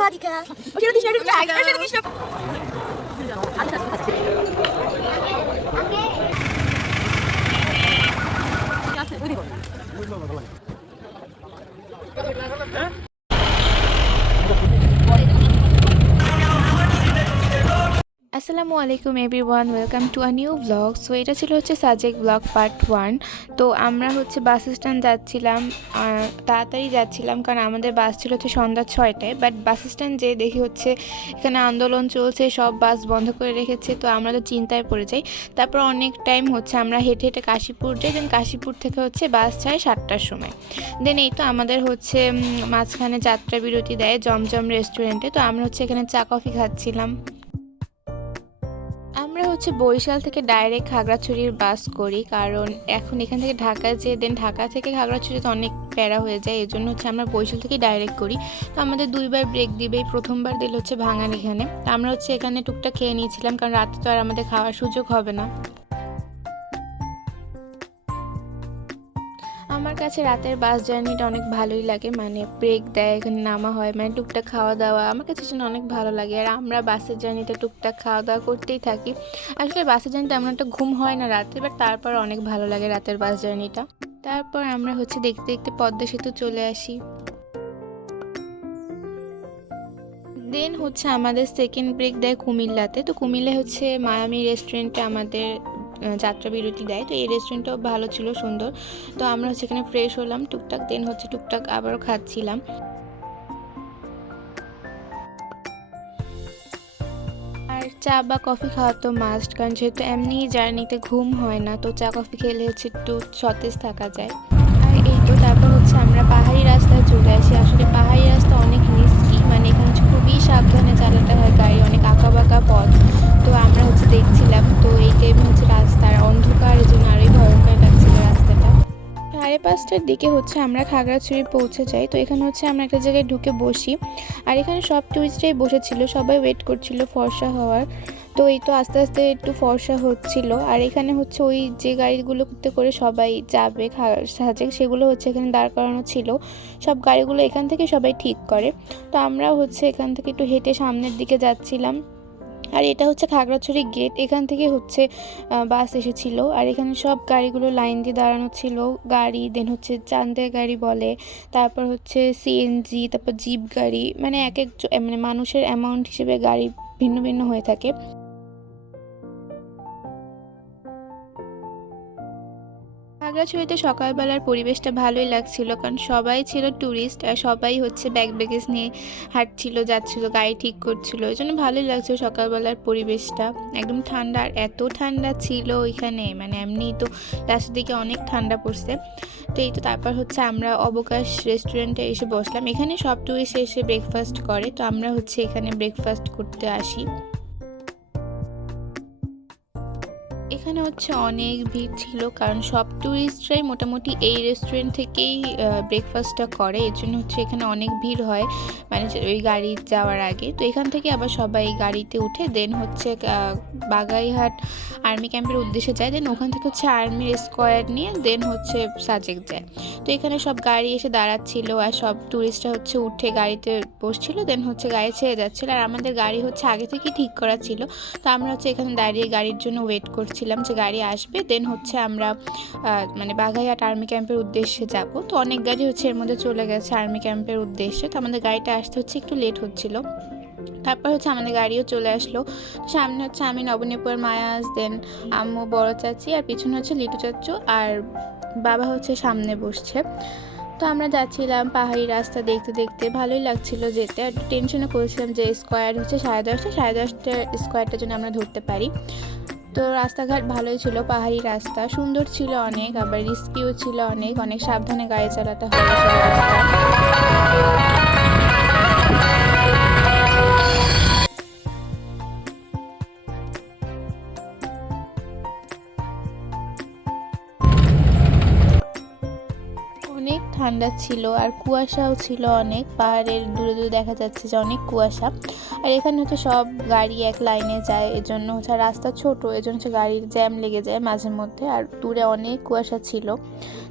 사와디카. আসসালামু আলাইকুম everyone, welcome to a new blog. So এটা ছিল হচ্ছে সাজেক ব্লগ পার্ট 1। তো আমরা হচ্ছে বাস স্ট্যান্ড যাচ্ছিলাম, তাড়াতাড়ি যাচ্ছিলাম কারণ আমাদের বাস ছিল হচ্ছে সন্ধ্যা 6টায়। বাট বাস স্ট্যান্ড যেয়ে দেখি হচ্ছে এখানে আন্দোলন চলছে, সব বাস বন্ধ করে রেখেছে। তো আমরা তো চিন্তায় পড়ে যাই। তারপর অনেক টাইম হচ্ছে আমরা হেঁটে হেঁটে কাশীপুর যাই, দেন কাশীপুর থেকে হচ্ছে বাস ছাড়ে 7টার সময়। দেন এই তো আমাদের হচ্ছে মাঝখানে যাত্রা বিরতি দেয় জমজম রেস্টুরেন্টে। তো আমরা হচ্ছে এখানে চা কফি খাচ্ছিলাম। আমরা হচ্ছে বরিশাল থেকে ডাইরেক্ট খাগড়াছড়ির বাস করি, কারণ এখন এখান থেকে ঢাকা যেয়ে দেন ঢাকা থেকে খাগড়াছড়িতে অনেক প্যারা হয়ে যায়। এই জন্য হচ্ছে আমরা বরিশাল থেকে ডাইরেক্ট করি। তো আমাদের 2বার ব্রেক দিবেই, প্রথমবার দিল হচ্ছে ভাঙান এখানে। তো আমরা হচ্ছে এখানে টুকটাক খেয়ে নিয়েছিলাম, কারণ রাতে তো আর আমাদের খাওয়ার সুযোগ হবে না। আমার কাছে রাতের বাস জার্নিটা অনেক ভালোই লাগে, মানে ব্রেক দেয়, এখানে নামা হয়, মানে টুকটাক খাওয়া দাওয়া আমার কাছে যেন অনেক ভালো লাগে। আর আমরা বাসের জার্নিতে টুকটাক খাওয়া দাওয়া করতেই থাকি। আসলে বাসের জার্নিতে এমন একটা ঘুম হয় না রাতে, বাট তারপর অনেক ভালো লাগে রাতের বাস জার্নিটা। তারপর আমরা হচ্ছে দেখতে দেখতে পদ্মা সেতু চলে আসি। দেন হচ্ছে আমাদের সেকেন্ড ব্রেক দেয় কুমিল্লাতে। তো কুমিল্লায় হচ্ছে মায়ামি রেস্টুরেন্টে আমাদের যাত্রা বিরতি দেয়। তো এই রেস্টুরেন্টটাও ভালো ছিল, সুন্দর। তো আমরা হচ্ছে এখানে ফ্রেশ হলাম টুকটাক, দেন হচ্ছে টুকটাক আবারও খাচ্ছিলাম। আর চা বা কফি খাওয়া তো মাস্ট, কারণ যেহেতু এমনি জার্নিতে ঘুম হয় না, তো চা কফি খেলে হচ্ছে একটু সতেজ থাকা যায়। আর এই তো তারপর হচ্ছে আমরা পাহাড়ি রাস্তায় চলে আসি। আসলে পাহাড়ি রাস্তা অনেক রিস্কি, মানে এখানে হচ্ছে খুবই সাবধানে চালাতে হয় গাড়ি, অনেক আঁকাবাঁকা পথ। তো আমরা হচ্ছে দেখছিলাম, তো এই টাইমে হচ্ছে রাস্তার অন্ধকার, এই জন্য আরোই ভয়ঙ্কর লাগছিল রাস্তাটা। 5:30টার দিকে হচ্ছে আমরা খাগড়াছড়ি পৌঁছে যাই। তো এখানে হচ্ছে আমরা একটা জায়গায় ঢুকে বসি, আর এখানে সব টুরিস্টরাই বসেছিল, সবাই ওয়েট করছিল ফর্সা হওয়ার। তো এই তো আস্তে আস্তে একটু ফর্সা হচ্ছিল। আর এখানে হচ্ছে ওই যে গাড়িগুলোতে করে সবাই যাবে সাজেক, সেগুলো হচ্ছে এখানে দাঁড় করানো ছিল। সব গাড়িগুলো এখান থেকে সবাই ঠিক করে। তো আমরাও হচ্ছে এখান থেকে একটু হেঁটে সামনের দিকে যাচ্ছিলাম। আর এটা হচ্ছে খাগড়াছড়ি গেট, এখান থেকে হচ্ছে বাস এসেছিল। আর এখানে সব গাড়িগুলো লাইন দিয়ে দাঁড়ানো ছিল। গাড়ি, দেন হচ্ছে চাঁদের গাড়ি বলে, তারপর হচ্ছে সিএনজি, তারপর জিপ গাড়ি, মানে এক এক মানে মানুষের অ্যামাউন্ট হিসেবে গাড়ি ভিন্ন ভিন্ন হয়ে থাকে। খাগড়াছড়িতে সকালবেলার পরিবেশটা ভালোই লাগছিল, কারণ সবাই ছিল ট্যুরিস্ট, আর সবাই হচ্ছে ব্যাগেজ নিয়ে হাঁটছিল, যাচ্ছিল, গাড়ি ঠিক করছিল। এই জন্য ভালোই লাগছিল সকালবেলার পরিবেশটা। একদম ঠান্ডা, আর এত ঠান্ডা ছিল ওইখানে, মানে এমনিই তো লাস্টের দিকে অনেক ঠান্ডা পড়ছে। তো এই তো তারপর হচ্ছে আমরা অবকাশ রেস্টুরেন্টে এসে বসলাম। এখানে সব ট্যুরিস্ট এসে ব্রেকফাস্ট করে, তো আমরা হচ্ছে এখানে ব্রেকফাস্ট করতে আসি। এখানে হচ্ছে অনেক ভিড় ছিল, কারণ সব ট্যুরিস্টরাই মোটামুটি এই রেস্টুরেন্ট থেকেই ব্রেকফাস্টটা করে। এর জন্য হচ্ছে এখানে অনেক ভিড় হয়, মানে ওই গাড়ি যাওয়ার আগে। তো এখান থেকে আবার সবাই গাড়িতে উঠে দেন হচ্ছে বাগাইহাট আর্মি ক্যাম্পের উদ্দেশ্যে যায়। দেন ওখান থেকে হচ্ছে আর্মির স্কোয়াড নিয়ে দেন হচ্ছে সাজেক যায়। তো এখানে সব গাড়ি এসে দাঁড়াচ্ছিল, আর সব ট্যুরিস্টরা হচ্ছে উঠে গাড়িতে বসছিল, দেন হচ্ছে গাড়ি ছেড়ে যাচ্ছিলো। আর আমাদের গাড়ি হচ্ছে আগে থেকেই ঠিক করা ছিল। তো আমরা হচ্ছে এখানে দাঁড়িয়ে গাড়ির জন্য ওয়েট করছিলাম যে গাড়ি আসবে, দেন হচ্ছে আমরা মানে বাঘাইহাট আর্মি ক্যাম্পের উদ্দেশ্যে যাব। তো অনেক গাড়ি হচ্ছে এর মধ্যে চলে গেছে আর্মি ক্যাম্পের উদ্দেশ্যে। তো আমাদের গাড়িটা আসতে হচ্ছে একটু লেট হচ্ছিল। তারপর হচ্ছে আমাদের গাড়িও চলে আসলো। সামনে হচ্ছে আমি, নবনীপুর, মায়াজ, দেন আম্মু, বড় চাচি, আর পিছনে হচ্ছে লিটু চাচু, আর বাবা হচ্ছে সামনে বসছে। তো আমরা যাচ্ছিলাম পাহাড়ি রাস্তা দেখতে দেখতে, ভালোই লাগছিল যেতে। আর টেনশনে করেছিলাম যে স্কোয়ার হচ্ছে 10:30টার স্কোয়ারটার জন্য আমরা ধরতে পারি। তো রাস্তাঘাট ভালোই ছিল, পাহাড়ি রাস্তা সুন্দর ছিল অনেক, আবার রিস্কিও ছিল অনেক, অনেক সাবধানে গাড়ি চালাতে হয় এসব রাস্তা। অনেক ঠান্ডা ছিল, আর কুয়াশাও ছিল অনেক, পাহাড়ের দূরে দূরে দেখা যাচ্ছে যে অনেক কুয়াশা। আর এখানে হচ্ছে সব গাড়ি এক লাইনে যায়, এজন্য হচ্ছে রাস্তা ছোট, এজন্য হচ্ছে গাড়ির জ্যাম লেগে যায় মাঝে মধ্যে, আর দূরে অনেক কুয়াশা ছিল।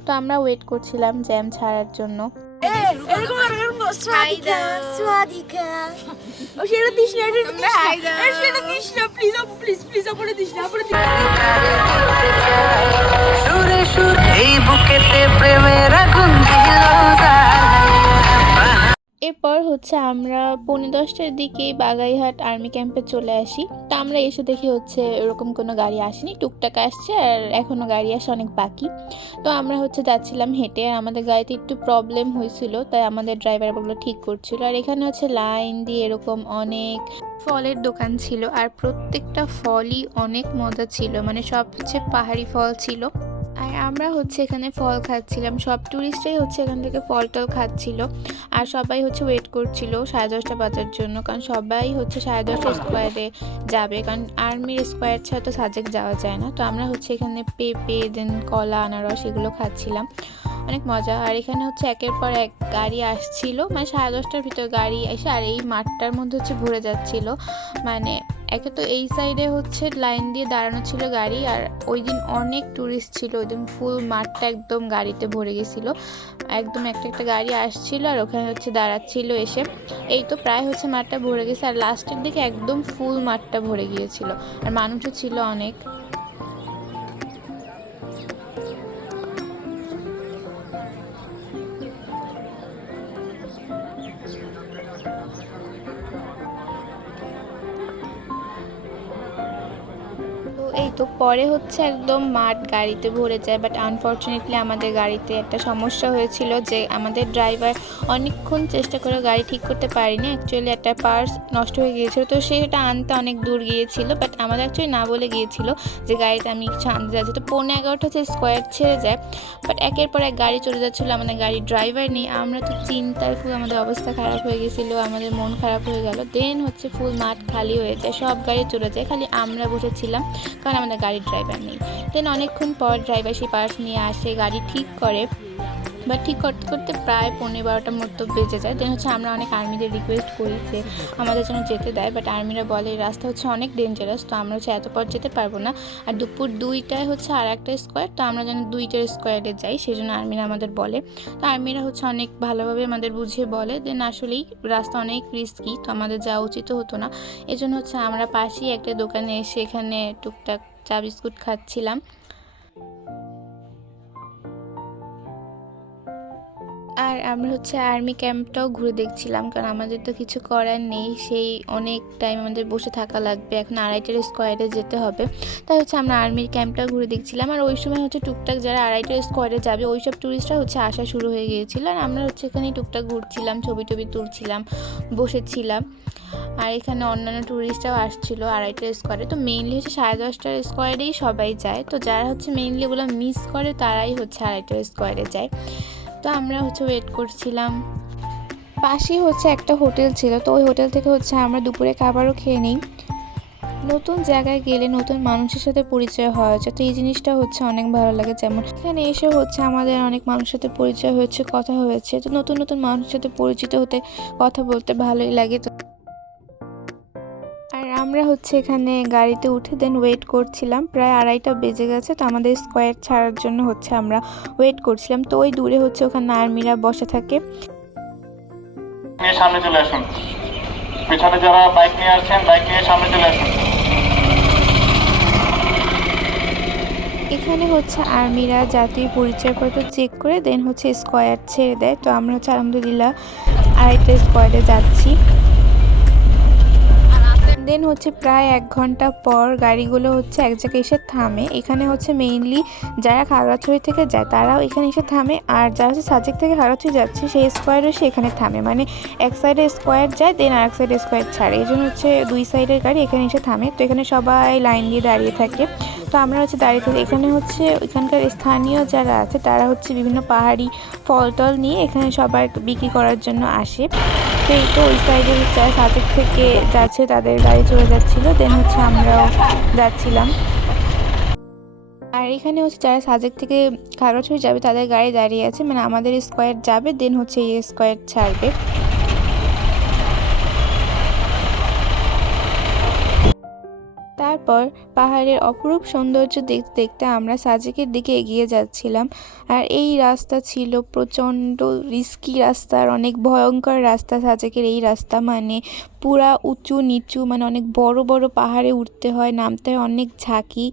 তো আমরা ওয়েট করছিলাম জ্যাম ছাড়ার জন্য। Swadika, Swadika. Oh, সেটা দিস না, এটা দিস না, সেটা দিস না, প্লিজ, প্লিজ, প্লিজ, আপরে দিস না, আপরে দিস না। সুরে সুরে এই বুকেতে প্রেমের আগুন জ্বালাইয়া। এরপর হচ্ছে আমরা 10:30টার দিকে বাগাইহাট আর্মি ক্যাম্পে চলে আসি। তো আমরা এসে দেখি হচ্ছে এরকম কোনো গাড়ি আসেনি, টুকটাক আসছে আর এখনও গাড়ি আসা অনেক বাকি। তো আমরা হচ্ছে যাচ্ছিলাম হেঁটে, আর আমাদের গাড়িতে একটু প্রবলেম হয়েছিল, তাই আমাদের ড্রাইভার ওগুলো ঠিক করছিল। আর এখানে হচ্ছে লাইন দিয়ে এরকম অনেক ফলের দোকান ছিল, আর প্রত্যেকটা ফলই অনেক মজা ছিল, মানে সব হচ্ছে পাহাড়ি ফল ছিল। আর আমরা হচ্ছে এখানে ফল খাচ্ছিলাম, সব ট্যুরিস্টরাই হচ্ছে এখান থেকে ফল টল খাচ্ছিল। আর সবাই হচ্ছে ওয়েট করছিল 10:30 বাজার জন্য, কারণ সবাই হচ্ছে 10:30 স্কোয়ারে যাবে, কারণ আর্মির স্কোয়ার ছাড়া তো সাজেক যাওয়া যায় না। তো আমরা হচ্ছে এখানে পেঁপে দেন কলা আনারস এগুলো খাচ্ছিলাম, অনেক মজা। আর এখানে হচ্ছে একের পর এক গাড়ি আসছিল, মানে 10:30টার ভিতর গাড়ি এসে আর এই মাঠটার মধ্যে হচ্ছে ভরে যাচ্ছিল। মানে একে তো এই সাইডে হচ্ছে লাইন দিয়ে দাঁড়ানো ছিল গাড়ি, আর ওই দিন অনেক ট্যুরিস্ট ছিল, ওই দিন ফুল মাঠটা একদম গাড়িতে ভরে গেছিল। একদম একটা একটা গাড়ি আসছিল আর ওখানে হচ্ছে দাঁড়াচ্ছিল এসে। এই তো প্রায় হচ্ছে মাঠটা ভরে গেছে, আর লাস্টের দিকে একদম ফুল মাঠটা ভরে গিয়েছিল, আর মানুষও ছিল অনেক। তো এই তো পরে হচ্ছে একদম মাঠ গাড়িতে ভরে যায়, বাট আনফর্চুনেটলি আমাদের গাড়িতে একটা সমস্যা হয়েছিল, যে আমাদের ড্রাইভার অনেকক্ষণ চেষ্টা করে গাড়ি ঠিক করতে পারিনি। অ্যাকচুয়ালি একটা পার্স নষ্ট হয়ে গিয়েছিল, তো সেটা আনতে অনেক দূর গিয়েছিল, বাট আমাদের অ্যাকচুয়ালি না বলে গিয়েছিল যে গাড়িতে আমি কিছু আনতে যাচ্ছি। তো 11:45 হচ্ছে স্কোয়ার ছেড়ে যায়, বাট একের পর এক গাড়ি চলে যাচ্ছিলো, আমাদের গাড়ির ড্রাইভার নেই। আমরা তো চিন্তায় ফুল আমাদের অবস্থা খারাপ হয়ে গেছিলো, আমাদের মন খারাপ হয়ে গেল। দেন হচ্ছে ফুল মাঠ খালি হয়ে যায়, সব গাড়ি চলে যায়, খালি আমরা বসেছিলাম, কারণ আমাদের গাড়ির ড্রাইভার নেই। দেন অনেকক্ষণ পর ড্রাইভার সেই পার্স নিয়ে আসে, গাড়ি ঠিক করে, বা ঠিক করতে করতে প্রায় 11:30টার মতো বেজে যায়। দেন হচ্ছে আমরা অনেক আর্মিদের রিকোয়েস্ট করি যে আমাদের জন্য যেতে দেয়, বাট আর্মিরা বলে এই রাস্তা হচ্ছে অনেক ডেঞ্জারাস, তো আমরা হচ্ছে এত পর যেতে পারবো না। আর দুপুর 2টায় হচ্ছে আর একটা স্কোয়ার, তো আমরা যেন 2টার স্কোয়ারে যাই, সেই জন্য আর্মিরা আমাদের বলে। তো আর্মিরা হচ্ছে অনেক ভালোভাবে আমাদের বুঝিয়ে বলে। দেন আসলেই রাস্তা অনেক রিস্কি, তো আমাদের যাওয়া উচিত হতো না। এজন্য হচ্ছে আমরা পাশেই একটা দোকানে এসে এখানে টুকটাক চা বিস্কুট খাচ্ছিলাম। আর আমরা হচ্ছে আর্মি ক্যাম্পটাও ঘুরে দেখছিলাম, কারণ আমাদের তো কিছু করার নেই, সেই অনেক টাইম আমাদের বসে থাকা লাগবে, এখন 2:30টার স্কোয়ারে যেতে হবে। তাই হচ্ছে আমরা আর্মির ক্যাম্পটা ঘুরে দেখছিলাম। আর ওই সময় হচ্ছে টুকটাক যারা 2:30টার স্কোয়ারে যাবে ওই সব ট্যুরিস্টরা হচ্ছে আসা শুরু হয়ে গিয়েছিল, আর আমরা হচ্ছে এখানে টুকটাক ঘুরছিলাম, ছবি টবি তুলছিলাম, বসেছিলাম। আর এখানে অন্যান্য ট্যুরিস্টরাও আসছিল 2:30টার স্কোয়ারে। তো মেইনলি হচ্ছে 10:30টার স্কোয়ারেই সবাই যায়, তো যারা হচ্ছে মেইনলি ওগুলো মিস করে তারাই হচ্ছে 2:30টার স্কোয়ারে যায়। তো আমরা হচ্ছে ওয়েট করছিলাম, পাশেই হচ্ছে একটা হোটেল ছিল, তো ওই হোটেল থেকে হচ্ছে আমরা দুপুরে খাবারও খেয়ে নিই। নতুন জায়গায় গেলে নতুন মানুষের সাথে পরিচয় হওয়া যায়, তো এই জিনিসটা হচ্ছে অনেক ভালো লাগে। যেমন এখানে এসে হচ্ছে আমাদের অনেক মানুষের সাথে পরিচয় হয়েছে, কথা হয়েছে, তো নতুন নতুন মানুষের সাথে পরিচিত হতে, কথা বলতে ভালোই লাগে। তো আর আমরা হচ্ছে এখানে গাড়িতে উঠে দেন ওয়েট করছিলাম, প্রায় 2:30টা বেজে গেছে, তো আমাদের স্কোয়ার ছাড়ার জন্য হচ্ছে আমরা ওয়েট করছিলাম। তো ওই দূরে হচ্ছে ওখানে আর্মিরা বসে থাকে। সামনে চলে আসুন, পেছনে যারা বাইক নিয়ে আসছেন বাইক নিয়ে সামনে চলে আসুন। এখানে হচ্ছে আর্মিরা জাতীয় পরিচয়পত্র চেক করে দেন হচ্ছে স্কোয়ার ছেড়ে দেয়। তো আমরা হচ্ছে আলহামদুলিল্লাহ 2:30টা স্কোয়ারে যাচ্ছি। দেন হচ্ছে প্রায় 1 ঘন্টা পর গাড়িগুলো হচ্ছে এক জায়গায় এসে থামে। এখানে হচ্ছে মেইনলি যারা খাগড়াছড়ি থেকে যায় তারাও এখানে এসে থামে, আর যারা হচ্ছে সাজেক থেকে খাগড়াছড়ি যাচ্ছে সেই স্কোয়ারও এসে এখানে থামে, মানে এক সাইডে স্কোয়ার যায় দেন আর এক সাইডে স্কোয়ার ছাড়ে, এই জন্য হচ্ছে 2 সাইডের গাড়ি এখানে এসে থামে। তো এখানে সবাই লাইন দিয়ে দাঁড়িয়ে থাকে, তো আমরা হচ্ছে দাঁড়িয়ে থাকি। এখানে হচ্ছে এখানকার স্থানীয় যারা আছে তারা হচ্ছে বিভিন্ন পাহাড়ি ফল টল নিয়ে এখানে সবাই বিক্রি করার জন্য আসে। তো এই তো ওই সাইডে যারা সাজেক থেকে যাচ্ছে তাদের গাড়ি চলে যাচ্ছিল, দেন হচ্ছে আমরাও যাচ্ছিলাম। আর এখানে হচ্ছে যারা সাজেক থেকে খাগড়াছড়ি যাবে তাদের গাড়ি দাঁড়িয়ে আছে, মানে আমাদের স্কোয়ার যাবে দেন হচ্ছে এই স্কোয়ার ছাড়বে। তারপর পাহাড়ের অপরূপ সৌন্দর্য দেখতে দেখতে আমরা সাজেকের দিকে এগিয়ে যাচ্ছিলাম। আর এই রাস্তা ছিল প্রচণ্ড রিস্কি রাস্তা, আর অনেক ভয়ঙ্কর রাস্তা। সাজেকের এই রাস্তা মানে পুরা উঁচু নিচু, মানে অনেক বড় বড় পাহাড়ে উঠতে হয়, নামতে হয়, অনেক ঝাঁকি।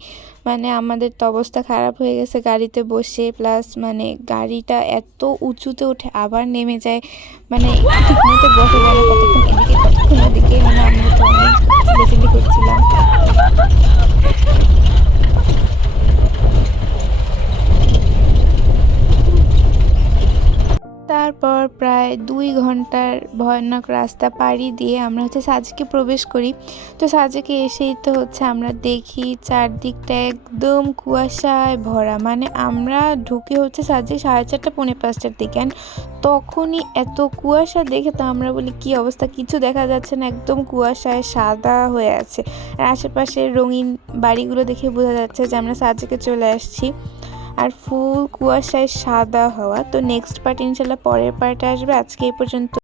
মানে আমাদের তো অবস্থা খারাপ হয়ে গেছে গাড়িতে বসে, প্লাস মানে গাড়িটা এত উঁচুতে উঠে আবার নেমে যায়, মানে ঠিক মতো বসে যায় না, কতক্ষণ এদিকে কতক্ষণ ওদিকে, মানে আমরা তো অনেক চিল্লাচিল্লি করছিলাম। তারপর প্রায় 2 ঘন্টার ভয়ানক রাস্তা পাড়ি দিয়ে আমরা সাজেকে প্রবেশ করি। তো সাজেকে এসেই তো আমরা দেখি চারদিকটা একদম কুয়াশায় ভরা। মানে আমরা ঢুকে সাজেক 4:30 পৌনে 5টার দিকে, অ্যান্ড তখনই এত কুয়াশা দেখে তো আমরা বলি কি অবস্থা, কিছু দেখা যাচ্ছে না, একদম কুয়াশায় সাদা হয়ে আছে। আর আশেপাশের রঙিন বাড়িগুলো দেখে বোঝা যাচ্ছে যে আমরা সাজেকে চলে আসছি। আর ফুল কুয়াশায় সাদা হওয়া। তো নেক্সট পার্ট ইনশাল্লাহ পরের পার্টে আসবে। আজকে এই পর্যন্ত।